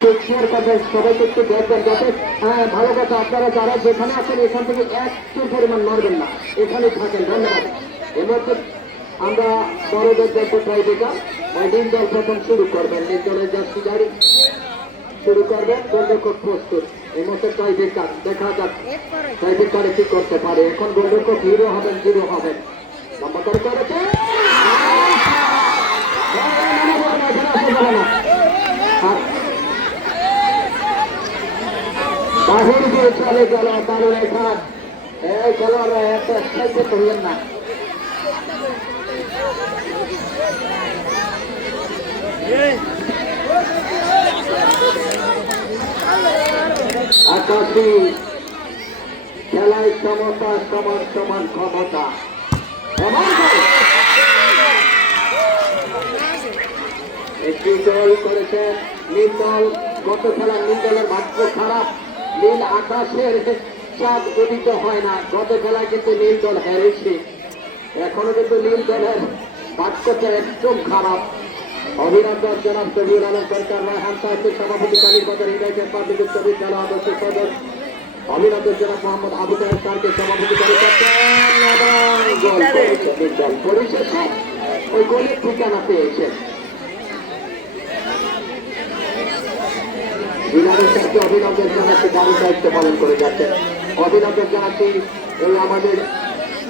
Share করবেন সবাইকে একটু দেখবেন যাতে হ্যাঁ ভালো কথা আপনারা যারা যেখানে আছেন এখান থেকে একটু পরিমাণ মারবেন না। এখানে থাকেন ধন্যবাদ। মধ্যে আমরা বড়দের দেখব ট্রাইবেকার ডিম দল প্রথম শুরু করবেন এই দলের যাচ্ছি গাড়ি। শুরু করবেন গোলরক্ষক প্রস্তুত। এই মধ্যে ট্রাইবেকার দেখা যাক ট্রাইবেকারে কি করতে পারে। এখন গোলরক্ষক হিরো হবেন জিরো হবেন। লম্বা করে করেছে আর চলে গেল দারুণ এখান এই খেলোয়াড়রা এত না। খেলায় সমতা, সমান সমান ক্ষমতা। একটি গোল করেছেন নীল দল গত খেলা নীল দলের ভাগ্য খারাপ নীল আকাশের চাঁদ উদিত হয় না। গত খেলায় কিন্তু নীল দল হেরেছে। এখনও কিন্তু নীল দলের ভাগ্যটা একদম খারাপ। অভিনন্দন জনাব কবির আলম সরকার রায়হান সাহেবের সভাপতি কালীর বাজার ইউনাইটেড পাবলিক উচ্চ বিদ্যালয় আদর্শ সদস্য অভিনন্দন জনাব মোহাম্মদ আবু জাহেদ স্যারকে সভাপতি নীল পরিশেষে ওই গোলের ঠিকানা পেয়েছেন বিনোদন স্যারকে অভিনন্দন জানাচ্ছি, দারুণ দায়িত্ব পালন করে যাচ্ছেন। অভিনন্দন জানাচ্ছি এই আমাদের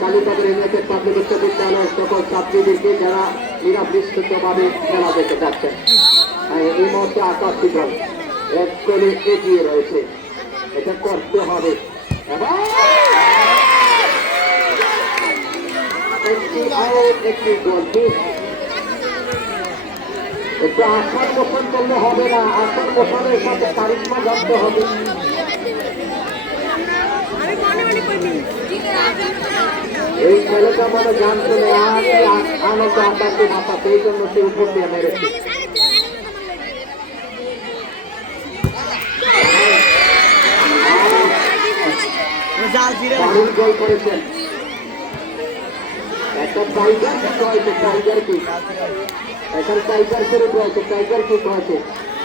কালীবাজার ইউনাইটেড পাবলিক উচ্চ বিদ্যালয়ের সকল ছাত্রীদেরকে যারা নিরাবৃষ্টভাবে খেলা দেখতে যাচ্ছেন। আর এই মুহূর্তে আকাশ দল এক করে এগিয়ে রয়েছে। এটা করতে হবে। এবং একটি আউট একটি গোল। একটু আসন মোশন করলে হবে না আসন মোশনের সাথে কারিশমা জানতে হবে। মনে মনে এই ছেলেটা মানে জানতো না আমি আনন্দ আকাশে এই জন্য সে উপর দিয়ে মেরেছে। দারুণ গোল করেছেন। একটা টাইগার কি কয়েছে টাইগার কি এখন টাইগার শুরু করেছে টাইগার কি কয়েছে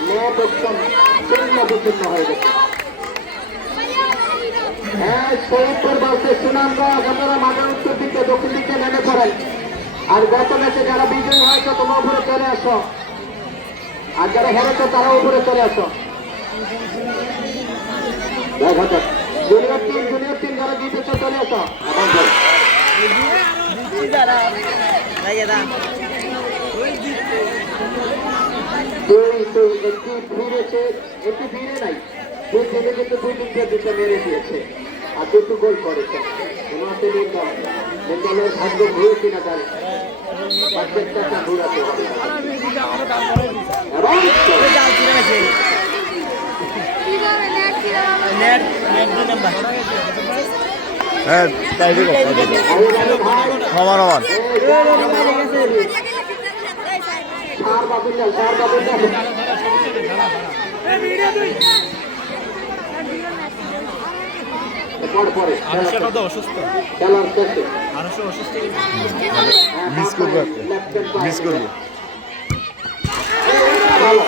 ম্যাচ একদম শূন্য বিচ্ছিন্ন হয়ে গেছে। হ্যাঁ শরীরপুর বলছে সুনামগঞ্জ, আপনারা মাঝের উত্তর দিকে, দক্ষিণ দিকে নেমে পড়েন। আর গত ম্যাচে যারা বিজয়ী হয়েছে, তোমরা উপরে চলে আসো। আর যারা হেরেছো, তারা উপরে চলে আসো। জুনিয়র টিম জুনিয়র টিম যারা জিতেছে, চলে আসো আমার বল। লাগে দা দুই দুই একটি ফিরেছে একটি ফিরে নাই দুই টিমে কিন্তু দুই তিনটে দুটো মেরে দিয়েছে আর দুটো গোল করেছে ওনাতে নির্দল ঘুরে কিনা জানে গেছে নেট নেট নাম্বার হ্যাঁ তাই ঠিক আছে সমান সমান। মিস করব মিস করব। ভালো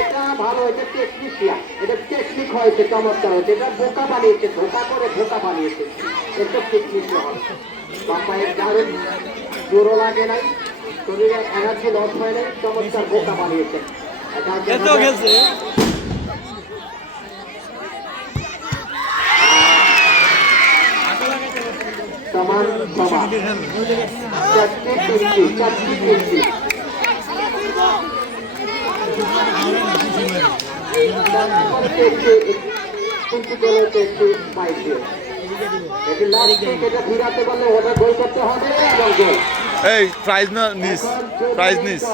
এটা ভালো এটা টেকনিশিয়া এটা টেকনিক হয়েছে চমৎকার হয়েছে। এটা বোকা বানিয়েছে ধোকা করে বোকা বানিয়েছে। এটা টেকনিশিয়া হবে বাম্পায়ের দারুণ। জোরও লাগে নাই। শরীরে এনার্জি লস হয় নাই। চমৎকার বোকা বানিয়েছে। সমান সমান। চারটি তিনটি চারটি তিনটি তিনটি গোলেতে একটি পাইছে এটি লাস্ট এটা ফিরাতে পারলে ওটা গোল করতে হবে এবং গোল এই প্রাইজ না, নিস। প্রাইজ নিস।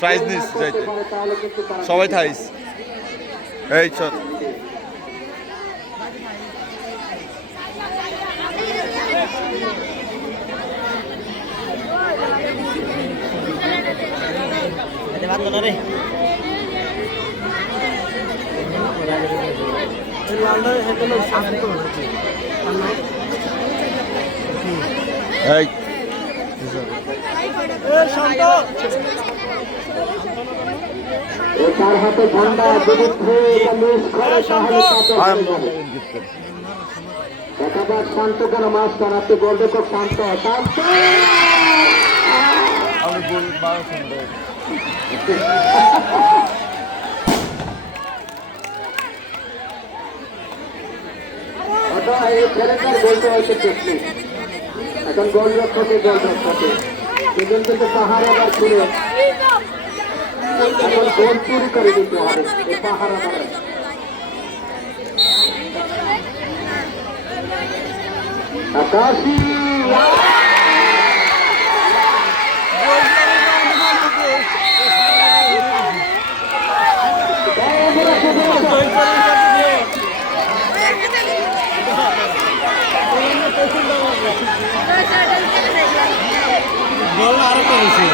প্রাইজ নিস, যাইতে। সবাই থাইস। এই, চল। বাদ না এই। শান্ত। তার হাতে ঝান্ডা যদি যাক শান্ত কেন মাস্টার আপনি গোলরক্ষক শান্ত। শান্ত! আমি গোল মারছেন ওটা এই ছেলেটার গোলটা হয়েছে টেকনিক এখন গোলরক্ষকে গোলরক্ষকে সেদিন কিন্তু পাহাড় আবার ছিল এখন গোল চুরি করে দিতে হবে এই পাহাড় আবার আকাশি! বল আরেকটা রয়েছে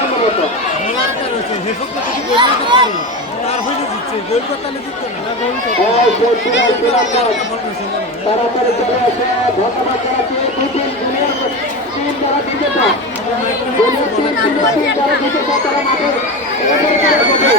সম্ভবত বল আরেকটা রয়েছে হেসব তো কিছু গোল করতে পারে